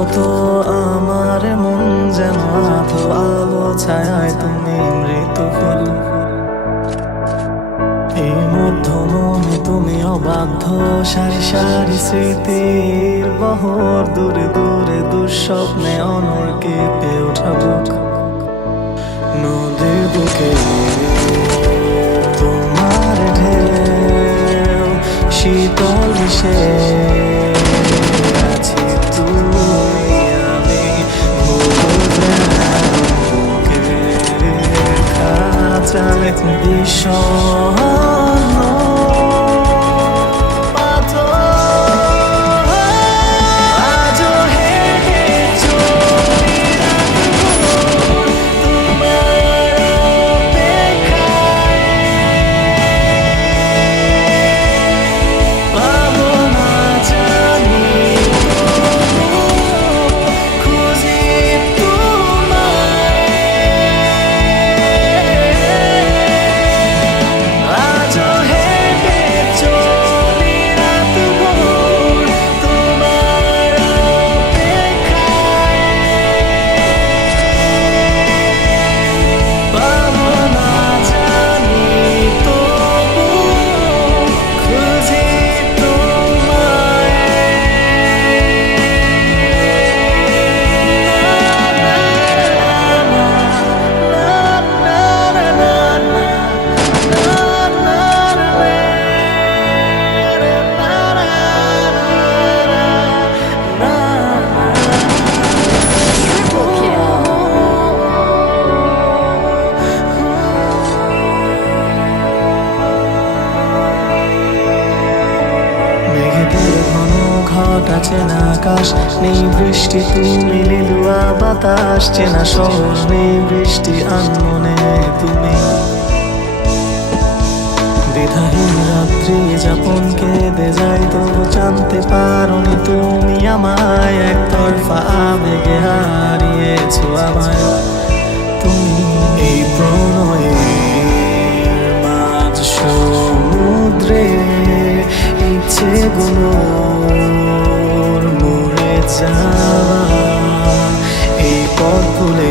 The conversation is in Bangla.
ক্ষত আমার মন যেন আধো আলো ছায়ায় তুমি মৃত ফুল। এই মধ্যমণি তুমি অবাধ্য সারি সারি স্মৃতির বহর, দূরে দূরে দুঃস্বপ্নে অনর কেঁপে ওঠা বুক। নদীর বুকে তোমার ঢেউ শীতল মিশে আছি তুমি আমি, বুকে খাঁচায় বিষণ্ণ পাথর। আজও হেঁটে চলি রাতভর তোমার অপেক্ষায়, পাবো না জানি তবু খুঁজি তোমায়। আজও হেঁটে চলি রাতভর তোমার অপেক্ষায়, পাবো না জানি তবু খুঁজি তোমায়। মেঘেদের ঘন ঘট আছে না আকাশ, নেই বৃষ্টি তুমি লিলুয়া বাতাস, চেনা শহর নেই বৃষ্টি আনমনে তুমি। দ্বিধাহীন রাত্রি যাপন কেঁদে যাই তবু জানতে পারোনি তুমি আমায়, একতরফা আবেগে হারিয়েছো আমায় তুমি। এই প্রণয়ের মাঝ সমুদ্রে ইচ্ছেগুলোর মরে যাওয়া, এই পথ ভুলে